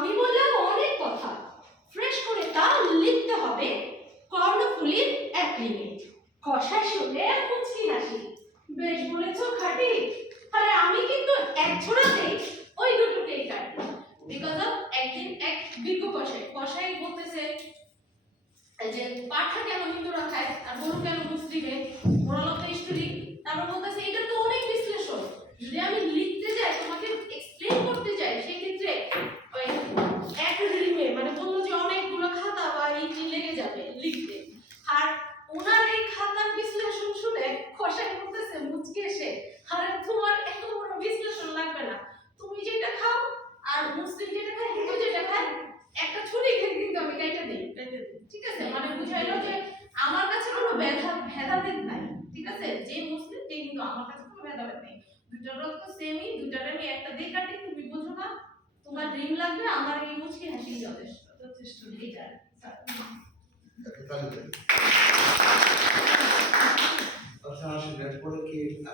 আমি বললাম অনেক কথা, ফ্রেশ করে তা লিখতে হবে কর্ণফুলীর এক লিমিট। কষাই শুনে মুচকি হাসি, বেশ বলেছো খাটি। আরে আমি কিন্তু এক ছোড়াতেই ওই দুটোকেই কাটি। বিকজ অফ একদিন এক বিজ্ঞ কষাই বলতেছে যে পাঠা কেন হিন্দুরা খায় আর গরু কেন মুসলিমে, মোরাল অফ দ্য স্টোরি। তারপর বলতেছে এটা তো অনেক বিশ্লেষণ, যদি আমি লিখতে যাই তোমাকে এক্সপ্লেইন করতে যাই সেক্ষেত্রে ওই এক রিমে মানে বললো যে অনেকগুলো খাতা বা ইঞ্জিন লেগে যাবে লিখতে। আর ওনার এই খাতার বিশ্লেষণ শুনে কষাই বলতেছে মুচকি এসে, আরে তোমার এত বড় বিশ্লেষণ লাগবে না, তুমি যেটা খাও আর মুসলিম যেটা খায় হিন্দু যেটা খায় একটা ছুরি খেয়ে কিন্তু আমি কেটে দিই। ঠিক আছে, মানে বুঝাইলো যে আমার কাছে কোনো ভেদাভেদ নাই। ঠিক আছে, যে মুসলিম সে হিন্দু, আমার কাছে কোনো ভেদাভেদ নেই, দুটোর তো সেমই, দুটার আমি একটা দিয়ে কাটি, তুমি বুঝো না, তোমার রিং লাগবে, আমার এই মুচকি হাসি যথেষ্ট। এইটা